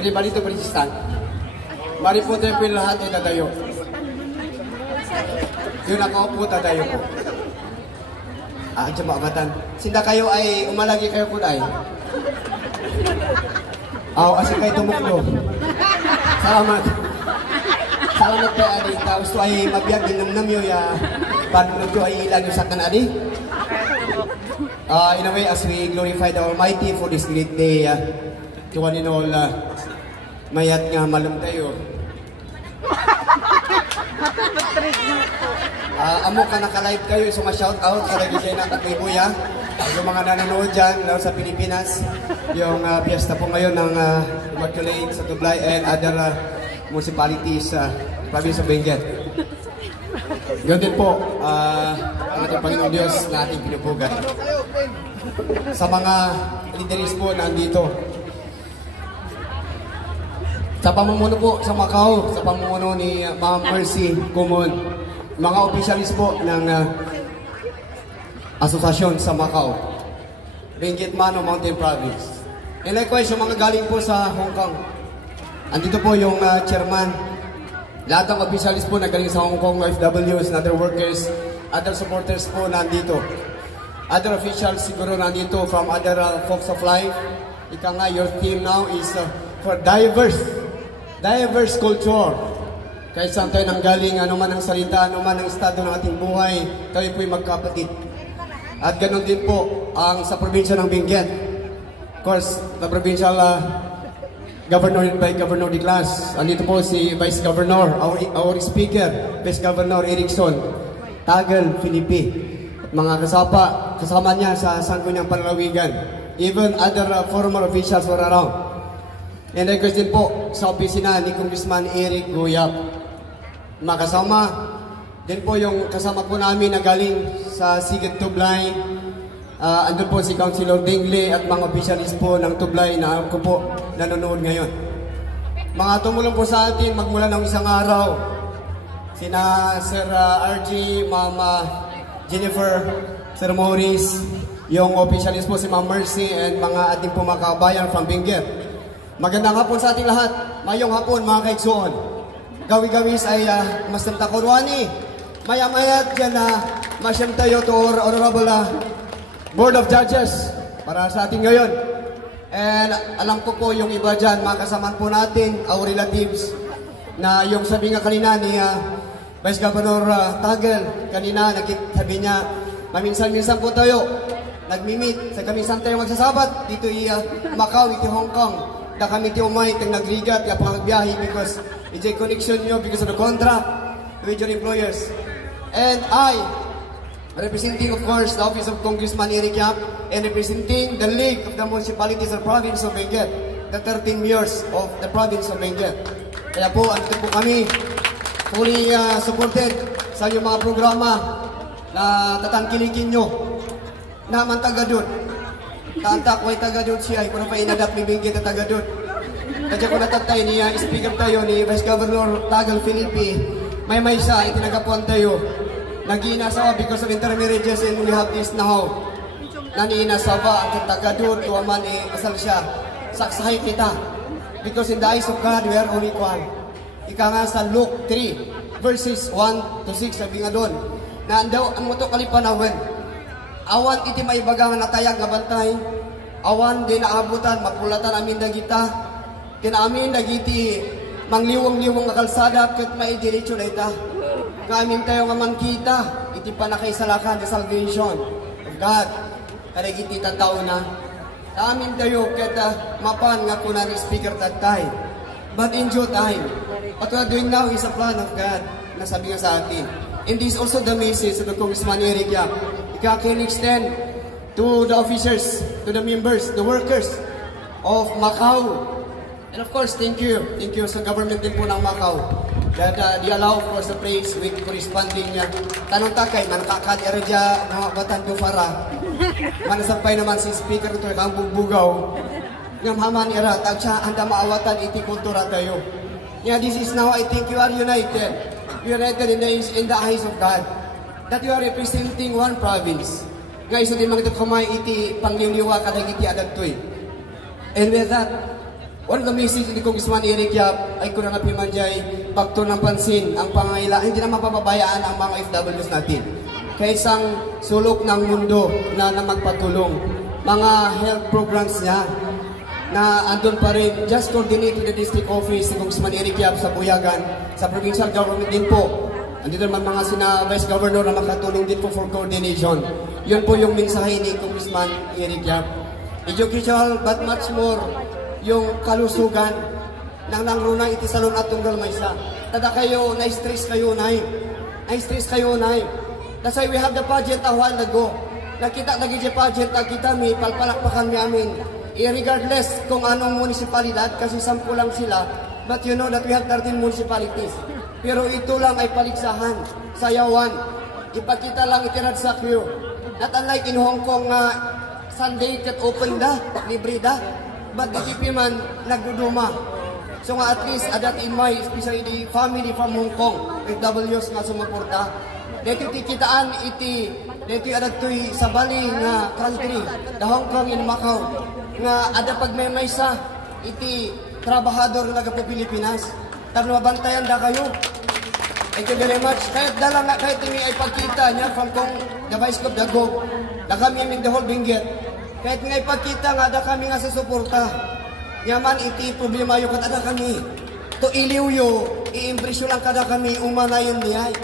Jadi balito persistan. Mari po tayo po lahat ay tatayo. Yung nakaupo tatayo po. Diyan maabatan. Sinda kayo ay umalagi kayo po ay. Kasi kayo tumuklo. Salamat. Salamat po adi. Tapos ay mabiyag din ng namyo ya. Paano nyo ay ilan yung sakan adi? In a way, as we glorify the Almighty for this great day, to one and all, mayat nga malum tayo. Amo ka naka-live kayo, so ma-shout out sa lagi kayo ng Taglibuya. Yung mga nanonood dyan sa Pilipinas, yung piyesta po ngayon ng Immaculate sa Tublay and other municipalities sa province of Benguet. Yun din po, ang ating Panginoon Diyos na ating pinupugan. Sa mga leaders po nandito, sa pamumuno po sa Macau, sa pamumuno ni Ma'am Mercy Kumon, mga officials po ng asosasyon sa Macau, Benguet Mano Mountain Province. And likewise, yung mga galing po sa Hong Kong, andito po yung chairman. Lahat ng officials po na galing sa Hong Kong, OFWs, other workers, other supporters po nandito. Other officials siguro nandito from other folks of life. Ika nga, your theme now is for diverse culture. Kahit saan tayo nanggaling, ano man ang salita, ano man ang estado ng ating buhay, tayo po'y magkapatid. At ganun din po ang sa probinsya ng Benguet. Of course, the provincial Governor by Governor de Clas. Andito po si Vice Governor, our Speaker, Vice Governor Erickson Tagal Filipi. At mga kasama niya sa sangguniang panlalawigan. Even other former officials were around. And request din po sa opisina ni Congressman Eric Goyap. Mga kasama, din po yung kasama po namin na galing sa Sigit Tublay. Andun po si Councilor Dingley at mga officials po ng Tublay na ako po nanonood ngayon. Mga tumulong po sa atin magmula ng isang araw. Sina Sir RG, Mama Jennifer, Sir Maurice, yung officials po si Ma'am Mercy and mga ating po mga kabayan from Benguet. Magandang hapon sa ating lahat. Mayong hapon mga kaigsoon. Gawi-gawis ay masanta kurwani. Maya-maya dyan na masyam tayo to Honorable Board of Judges para sa atin ngayon. And alam ko po yung iba dyan, mga kasama po natin, our relatives, na yung sabi nga kanina ni Vice Governor Tagal, kanina sabi niya, maminsan-minsan po tayo, nagmimit, sa kaminsan tayo magsasabat, dito Macau, ito Hong Kong, na kami ito umay, itong nagrigat, kaya pangagbiyahe because it's a connection nyo because of the contract with your employers. And I, representing, of course, the Office of Congressman Eric Yap, and representing the League of the Municipalities of the Province of Benguet, the 13 mayors of the Province of Benguet. Kaya po, andito po kami, fully supported sa inyong mga programa na tatangkilikin nyo naman taga-dun. Taantak way taga-dun siya, kung na pa inadapt ni Benguet na taga-dun. Kaya ko natatay niya, speaker tayo ni Vice Governor Tagal Filipi, may sa itinagapuan tayo. Nag-iinasawa because of intermarriages and we have this now. Nani-inasawa ang taga-dun, tuwaman asal siya. Saksahay kita. Because in the eyes of God, we are all equal. Ika nga sa Luke 3, verses 1 to 6, sabi nga doon, na andaw ang muto kalipanawan. Awan iti maibaga nga natayag nga bantay. Awan din naabutan, mapulatan amin dagita. Tinaamin dagiti mangliwang-liwang nga kalsada, kat maidiretso na ita. Kamin tayo nga man kita, iti panakaisalakan na salvation of God. Karigiti tataw na. Kamin tayo kita mapan nga kunan ni speaker tatay. But in due time, what we are doing now is a plan of God na sabi nga sa atin. And this is also the message of the Congressman Eric Yap. Ika can extend to the officers, to the members, the workers of Macau. And of course, thank you sa government din po ng Macau that they allow of course the place with corresponding tanong takay, manakakad erja mga batan do para manasampay naman si speaker ito kang bubugaw ng haman era tag siya anda maawatan iti kultura tayo. Yeah, this is now I think you are united in the eyes of God that you are representing one province nga isa din mga ito kumay iti pangliliwa kadag iti adag to'y. And with that, One of the message ni Congressman Eric Yap ay kuna nga pimanjay pagto ng pansin ang pangailangan, hindi na mapapabayaan ang mga FWs natin. Kaya isang sulok ng mundo na magpatulong. Mga health programs niya na andun pa rin, just coordinate with the district office ni Congressman Eric Yap sa Buyagan, sa provincial government din po. Andito naman mga vice governor na makatulong din po for coordination. Yun po yung mensahe ni Congressman Eric Yap. Educational but much more yung kalusugan nang nangrunay iti salon at tunggal maysa. Tada kayo, na-stress kayo, nay. Na-stress kayo, nay. That's why we have the budget a while ago. Nakita naging budget, nakita mi, palpalakpakan mi amin. Regardless kung anong munisipalidad, kasi 10 lang sila, but you know that we have 13 municipalities. Pero ito lang ay paligsahan, sayawan. Ipakita lang itinadsak yun. Not unlike in Hong Kong nga Sunday kat open da, libre da. But the TP man nagduduma. So nga at least adat in my, especially the family from Hong Kong, FWs nga sumuporta. Dito tikitaan iti, dito adat to'y sa Bali nga country, the Hong Kong in Macau. Nga ada pagmemaysa iti trabahador nga po Pilipinas. Tapos mabantayan da kayo. Thank you very much. Kahit dala nga, kahit ini ay pagkita niya from kong the vice of the go, da kami aming the whole Benguet. Kahit nga ipagkita nga, da kami nga sa suporta. Yaman iti problema yung kada kami. To iliw yo, i-impresyo lang kada kami, umanayon niyay.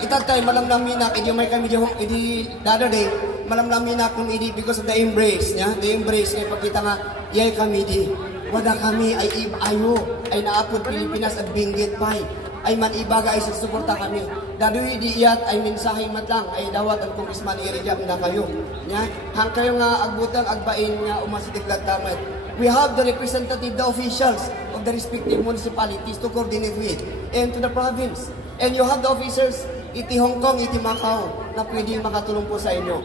Itatay, malam namin na, idi may kami idi the other day, malam namin na kung idi because of the embrace niya. The embrace, kaya pagkita nga, yay kami di. Wada kami ay ayo, ay naapod Pilipinas at Benguet pay. Ay man ibaga ay susuporta kami. Dadoy di iyat ay mensahe matlang ay dawat ang Congressman Eric Yap na kayo. Nya, hang kayo nga agbutang agbain nga umasitik lagtamat. We have the representative, the officials of the respective municipalities to coordinate with and to the province. And you have the officers iti Hong Kong, iti Macau na pwedeng makatulong po sa inyo.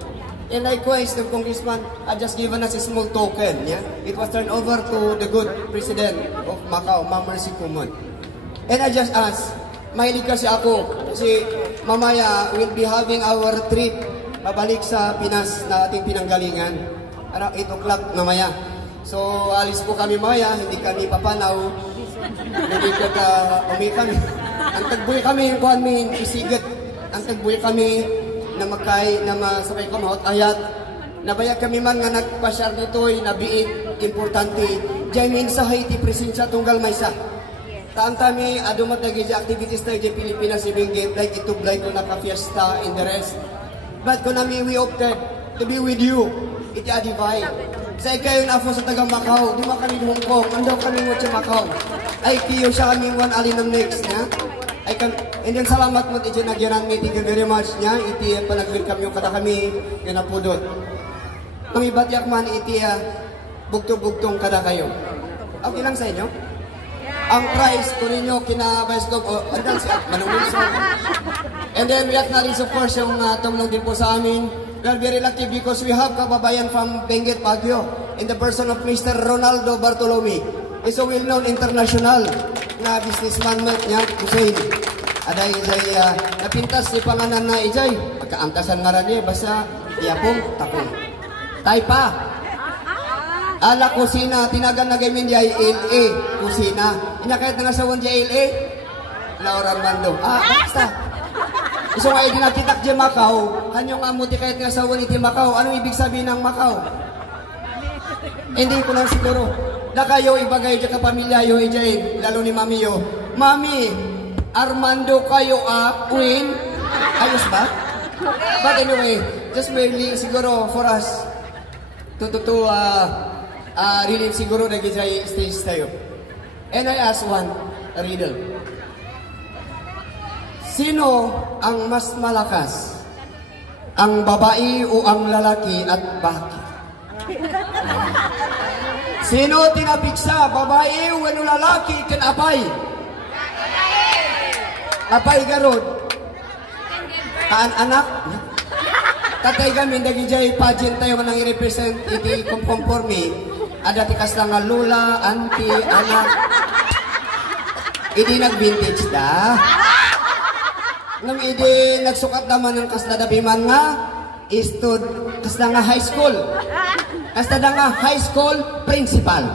And likewise, the Congressman had just given us a small token. Yeah? It was turned over to the good President of Macau, Ma'am Mercy Kumon. And I just ask, mahilig kasi ako, kasi mamaya we'll be having our trip pabalik sa Pinas na ating pinanggalingan. 8 o'clock mamaya. So, alis po kami mamaya, hindi kami papanaw, hindi umi kami. Ang tagbuhay kami, yung kuhan min, isigat. Ang tagbuhay kami na magkay, na masabay ko mahot ayat. Nabayag kami man nga nagpasyar dito'y nabiit, importante. Diyan minsahay iti presensya tunggal maysa. Taan kami, adumat na gaya activities na yung Pilipinas, ibang game, like itublay ko naka-fiesta and the rest. But kung namin, we opted to be with you, iti adivay. Sa kayo na sa taga Macau, di ba kami Hong Kong, andaw kami mo sa Macau. Ay, kiyo siya kami one alin ng next, niya. Ay, and then salamat mo, iti nagyaran me, thank you very much, niya. Iti panag-welcome yung kada kami, yun na po doon. Mangibatyak man, iti bugtong-bugtong kada kayo. Okay lang sa inyo? Ang price ko ninyo kina Vice Gov, andang siya, manungin sa and then we acknowledge of course yung tumulong din po sa amin. We are very lucky because we have kababayan from Benguet, Baguio in the person of Mr. Ronaldo Bartolome. Is a well-known international na businessman niya, Hussein. Aday, napintas si panganan na ijay. Pagkaangkasan nga rin niya, basta iyapong takong. Tay pa. Ala kusina, tinagan na gamin di ay LA, kusina. Inakayat na nga sa di LA, Laura Armando. Basta. So nga, ginakitak di Macau, kanyong amuti kahit nga sa di Macau, anong ibig sabihin ng Macau? Hindi ko lang siguro. Na kayo, ibagay di ka pamilya yo, ijayin, lalo ni Mami yo. Mami, Armando kayo Queen. Ayos ba? But anyway, just merely siguro for us, really siguro nag-try stage tayo. And I ask one, a riddle. Sino ang mas malakas? Ang babae o ang lalaki at bakit? Sino tinapiksa? Babae o ano lalaki kan apay? Apay garod. Kaan anak? Tatay gamin dagijay pageant tayo nang i-represent iti conforme. Ada tikas lang nga lula, auntie, anak. Idi nag-vintage da. Nang idi nagsukat naman ng kasda biman nga istud kasda nga high school. Kasda nga high school principal.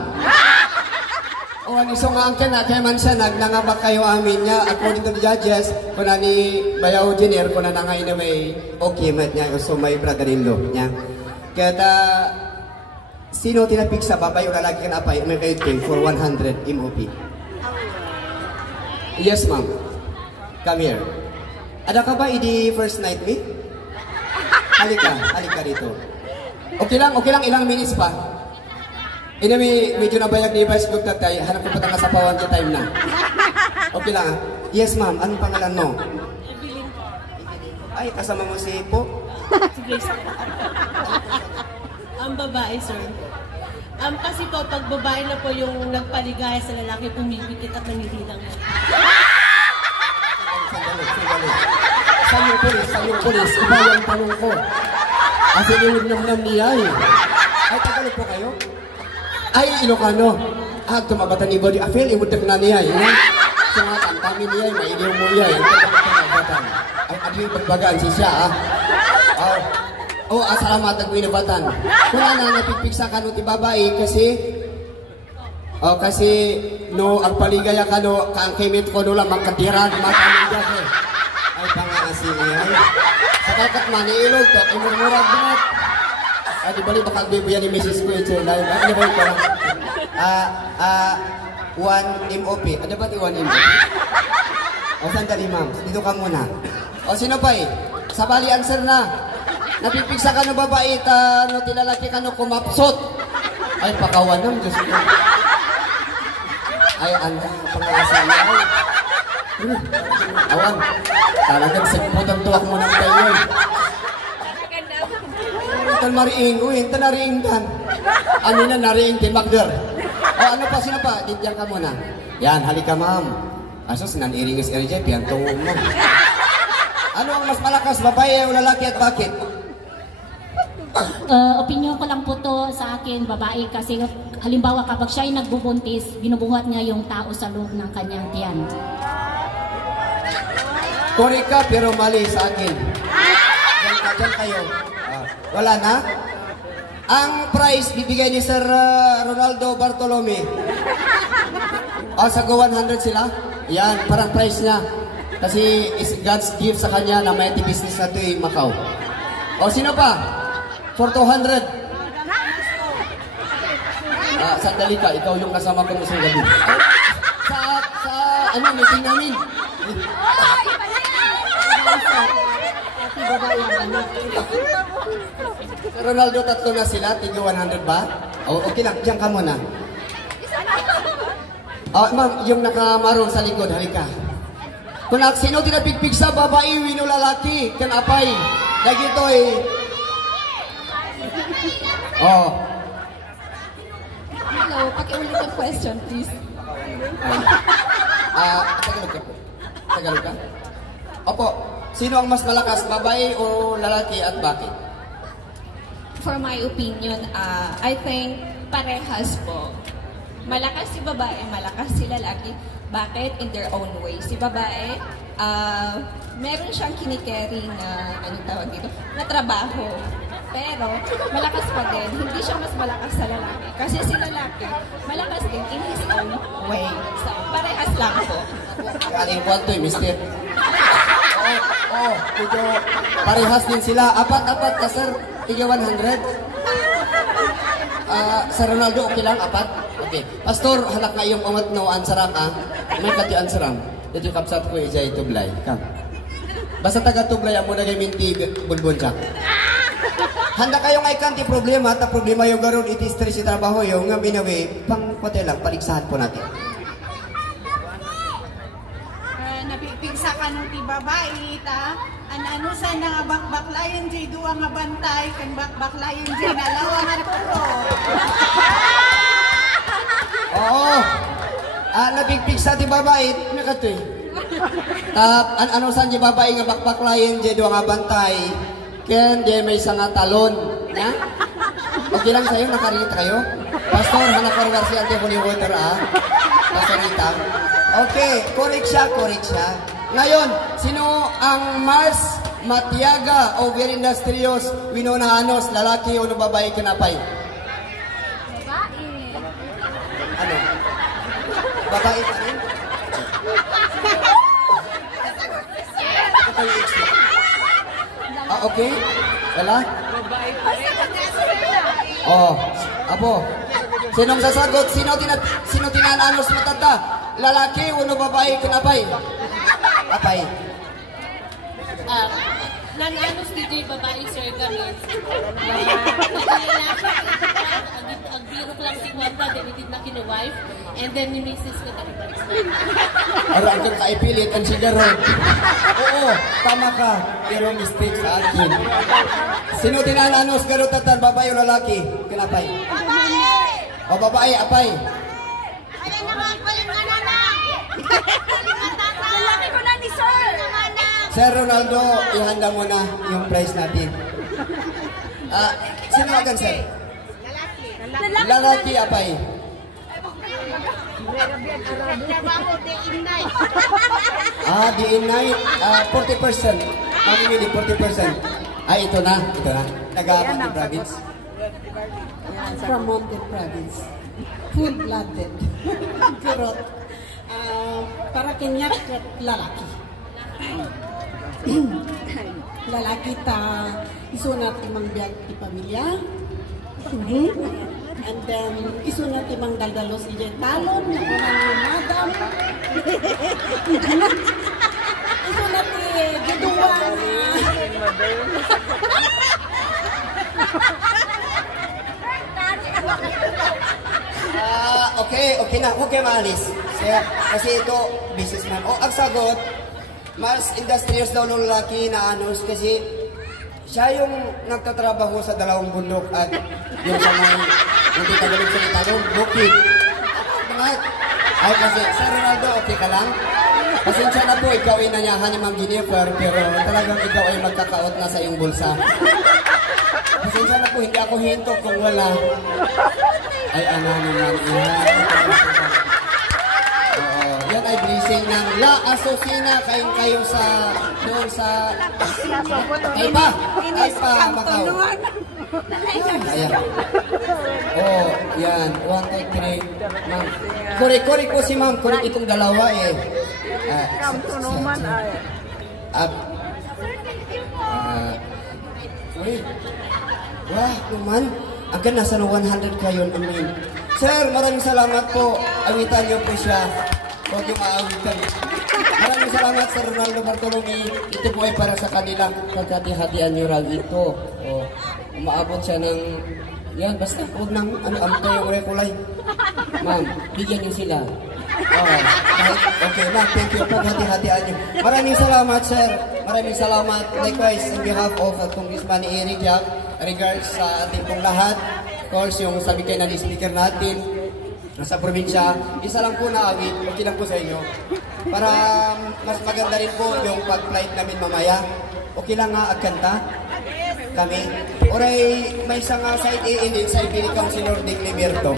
O ang isong angkan na kaya man siya nagnangabak kayo amin niya according to the judges kung na ni Bayaw Junior kung na nga in a way okay mat niya so may brother-in-law niya kaya sino tinapik sa babae o lalaki kan apay may kayo for 100 MOP. Yes ma'am, come here. Ada ka ba idi first night me? Halika dito. Okay lang ilang minutes pa. Ini medyo nabayag ni Vice Gupta tayo. Hanap ko pa tanga sa pawan time na. Okay lang. Yes ma'am, anong pangalan mo? Evelyn po. Ay, kasama mo si Po? Si Grace. Ang babae, sir. Kasi po, pag babae na po yung nagpaligaya sa lalaki, pumipikit at nangihilang mo. Sa'yo pulis. Iba yung tanong ko. Kasi liwid nam niya eh. Ay, tagalog po kayo? Ay, Ilocano. Tumabatan ni Body. Afil, iwutak na niya. So nga, kami niya, mailiw mo niya. Ay, ano yung pagbagaan siya, salamat ang winabatan. Kung na napipiksa ka no ti babae, kasi, no, ang paligaya ka no, ang kimit ko no lang, magkatiran, matamigyan ko. Ay, pangasi niya. Sa kakat maniilog to, imurmurag binat. Di bali baka agbibuyan ni Mrs. ko ito live. Ano ba ito? 1 MOP. Ano ba ito 1 MOP? O, sandali ma'am. Dito ka muna. O, sino pa eh? Sabali answer na. Napipigsa ka no babae, no tilalaki ka no kumapsot. Ay, pakawan ng Diyos ko. Ay, anda, pangalasal na. Awan, talagang sigputan tuwak mo ng kayo. Tan mariing, tan nariing tan. Ano na nariing tin Magder. O ano pa sino pa? Dityan ka muna. Yan, halika ma'am. Asos nan iringis RJ pian tungo mo. Ano ang mas malakas, babae o lalaki at bakit? Opinion ko lang po to sa akin, babae, kasi halimbawa kapag siya ay nagbubuntis, binubuhat niya yung tao sa loob ng kanyang tiyan. Correct ka pero mali sa akin. Diyan kayo. Wala na? Ang prize bibigay ni Sir Ronaldo Bartolome. Sa go 100 sila. Yan, parang prize niya. Kasi is God's gift sa kanya na may business na ito eh, Macau. Sino pa? For 200. Sandali ka, ikaw yung kasama ko sa gabi. Sa meeting namin. Ronaldo, tatlo na sila, tigil 100 ba? Okay lang, diyan ka muna. Ma'am, yung nakamarong sa likod, halika. Kung sino tinapigpig sa babae, wino lalaki, kanapay. Lagi ito eh. Hello, pakiulit ang question, please. Tagalog ka po. Tagalog ka? Opo, sino ang mas malakas, babae o lalaki at bakit? For my opinion, I think parehas po. Malakas si babae, malakas si lalaki. Bakit? In their own way. Si babae, meron siyang kinikerry na, anong tawag dito, na trabaho. Pero, malakas pa din. Hindi siya mas malakas sa lalaki. Kasi si lalaki, malakas din in his own way. So, parehas lang po. Aling kwanto eh, mister. Medyo parehas din sila. Apat ka, sir. Tiga 100. Sa Ronaldo, okay lang? Apat? Okay. Pastor, halak nga yung umat no ansarang may kati ansarang. Dito kapsat ko ijay tublay. Kam. Basta taga tublay mo na minti bulbul siya. Handa kayo nga ikanti problema, ta problema yung garon iti stress sa trabaho yung nga binawi, pang hotel lang, paligsahan po natin. Napipigsa ka nung ti babae, ano sa nga bakbaklayan jay duwa nga bantay, kan bakbaklayan jay nalawa nga puro. Oo. Napipigsa ti babae, nakatoy. Ano saan di babae nga bakbaklayan jay duwa nga bantay, ken di may isang talon. Na? Okay lang sa'yo, nakarinig kayo? Pastor, hanap-hanap si Ante Holy Water, Pastor Rita. Okay, correct siya. Ngayon, sino ang mas matiyaga o very industrious, winunahanos, lalaki o babae kanapay? Babae. Ano? Babae pa rin? Okay? Wala? Oh, apo. Sinong sasagot? Sino tinananos matanda? Lalaki o babae kinapay? Apay. Nang-anos dito yung babae, sir, kami. Ang biro ko lang si Wanda, dinitin na kina-wife, and then ni Mrs. ko kami balik sa Alam kang kaipilit ang sigaro. Oo, tama ka. Pero mistake sa akin. Sino tinananos garutatan, babae o lalaki? Kinapay? Babae! O babae, apay? Ayan naman, paling nanang! Lalaki ko na ni Sir! Sir Ronaldo, ihanda mo na yung prize natin. Sino agan, sir? Lalaki, apay? Trabaho, day in night. Day and night, 40%. Mamimili, 40%. Ito na. Taga-Monte Province. From Monte Province. Full-blooded. Kurot. Para kenyak lalaki. Lalaki ta isunat imang biag ti pamilya. And then isunat imang daldalos ije talon na kunang ni madam. Isunat ti giduwa Okay na. Huwag kayo maalis. Kasi ito, businessman. Ang sagot, mas industrious daw ng lalaki na anos kasi siya yung nagtatrabaho sa dalawang bundok at yung sa may hindi tagalog sa italong, bukid. Ay kasi, Sir Ronaldo, okay ka lang? Pasensya na po, ikaw ay nanyahan ni Ma'am Jennifer, pero talagang ikaw ay magkakaot na sa iyong bulsa. Pasensya na po, hindi ako hinto kung wala. Ay, ano naman yan. Yan ay blessing ng La Asocina kayo sa doon sa ay pa Macau. Ayan. Yan. 1, 2, 3. Ma'am. Kuri po si ma'am. Kuri itong dalawa eh. Wah, naman. Agad nasa 100 kayo. Amin. Sir, maraming salamat po. Awitan niyo po siya. Huwag yung maawitan. Maraming salamat Sir Ronaldo Bartolome. Ito po ay para sa kanilang kagati-hatian mural ito. Umaabot siya ng... Yan, basta huwag nang amto yung rekulay. Ma'am, bigyan niyo sila. Okay na, thank you po. Hati-hatian niyo. Maraming salamat, sir. Maraming salamat. Likewise, on behalf of Congressman Eric Yap, regards sa ating pong lahat. Of course, yung sabi kayo na speaker natin, sa probinsya, isa lang po na awit, okay lang po sa inyo. Para mas maganda rin po yung pag-flight namin mamaya. Okay lang nga agkanta kami. Oray, may isang side A and side B Councilor Dick Liberto.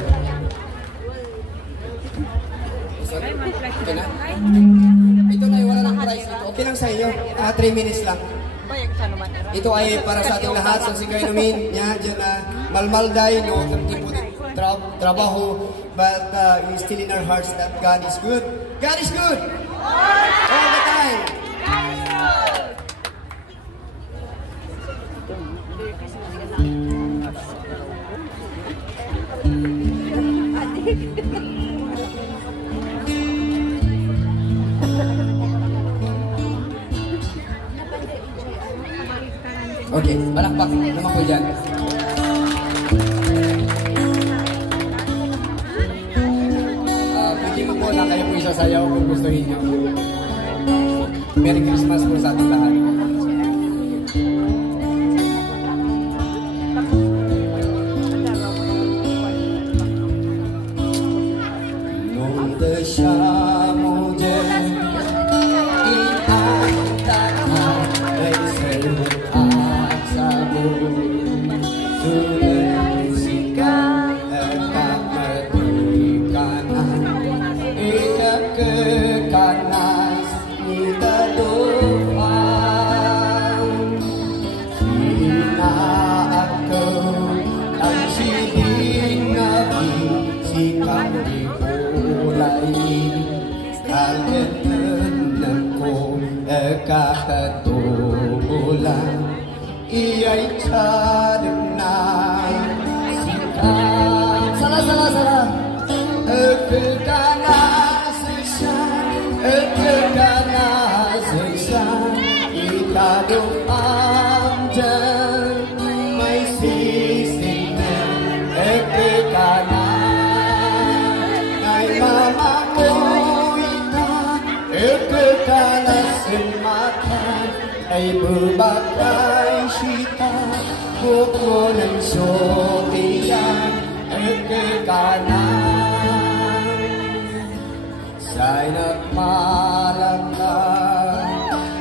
Okay na? Ito na, wala lang price dito. Okay lang sa inyo. 3 minutes lang. Ito ay para sa ating lahat sa sigay namin. Yan, dyan na malmalday, no? Tipo trabaho. But it's still in our hearts that God is good. God is good! All the time! Okay, palakpak naman po dyan. Pwede mo po na kayo po isasayaw kung gustuhin nyo. Merry Christmas po sa ating lahat. Nung siya mo dyan, itatahal ay sa'yo at sabon. Sulit sikat at kapatikanan, ikakekanas, itadupan. katulan iya'y tadip na sikat. Salah. Ekekana sesyan, ekekana sesyan, ikadong amjan may sisingen. Ekekana ay mamamoy na, ekekana sematan ay berbagai syita, pukulan sotian. Ekekana sa'y nagmalakad,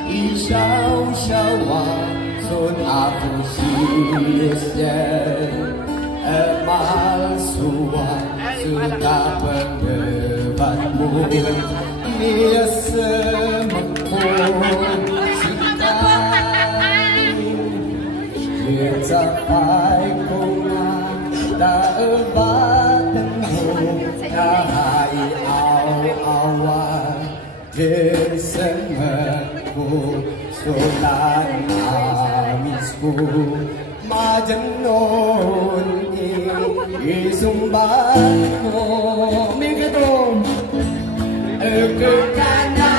isaw-sawan, sun ako siyosyen, emalsuan, suka pendebat mo, niya semangkong sikay, kitapay ko nga, daebatan mo, kahai aw-awan, jesemetku, sulan amisku, majanon isumbat mo. Mingkatong ekekana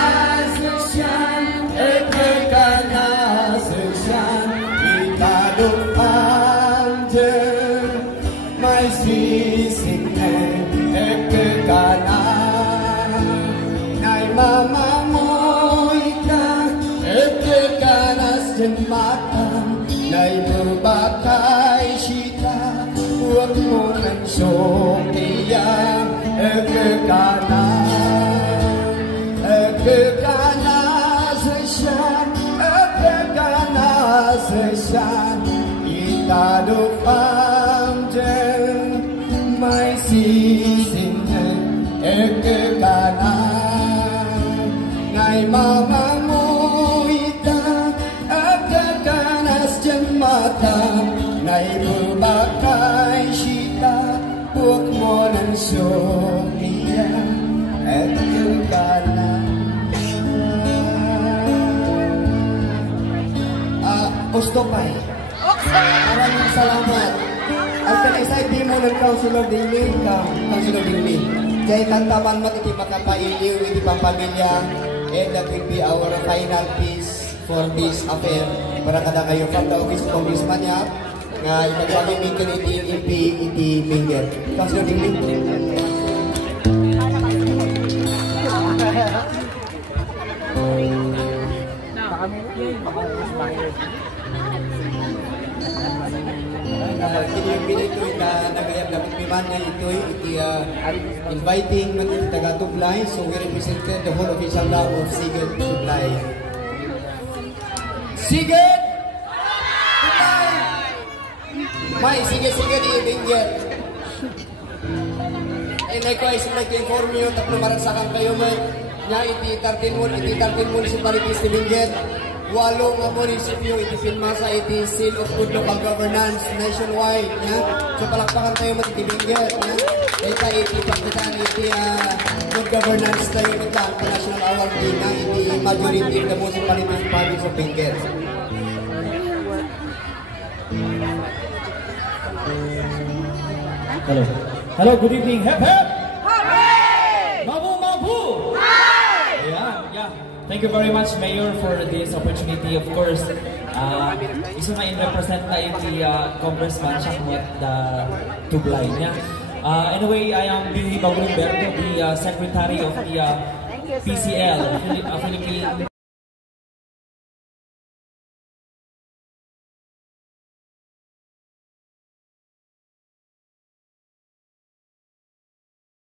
sesyan, ekekana sesyan, ikadong amjen may sisingen. Ekekana nay mamamoy ka, ekekanas jematan nay berbagai syita, huwag mo nang sokiyang. Ekekana sesyan, ekekana sesyan, ikadong amjen may sisingen. Ekekana ngay mamamoy ka, ekekanas jemata ngay berbagai syita, huwag mo nang sokiyang. Ekekana Ostopay, maraming salamat. At kanaisay di mo ng Councilor Dingli, Councilor Dingli. Kaya kantaman mo iti makapailiw iti pampamilya, and that will be our final piece for this affair. Para kada kayo from the office of Congressman niya, nga ipagpamimikin iti finger. Councilor Dingli. Kini ito na nagayab dapat piman nga ito iti inviting man iti taga Tublay, so we represented the whole official love of Sigurd Tublay. Sigurd! Tublay! May sige di ibinggit. And likewise, I'd like to inform you, tapos maransakan kayo man nga iti 13 municipalities ni Benguet. 8 nga munisipyo iti pinmasa iti Seal of Good Local Governance nationwide. So palakpakan tayo iti Benguet. Dahil iti pagkitaan iti good governance tayo iti national award din na iti majority of the municipalities province of Benguet. Hello, good evening. Hep hep! Hooray! Mabu! Yeah. Thank you very much, Mayor, for this opportunity. Of course, isa na in-represent tayo iti Congressman Shakmot Tublay niya. Anyway, I am Billy Baulumberto, the Secretary of the PCL, Philippine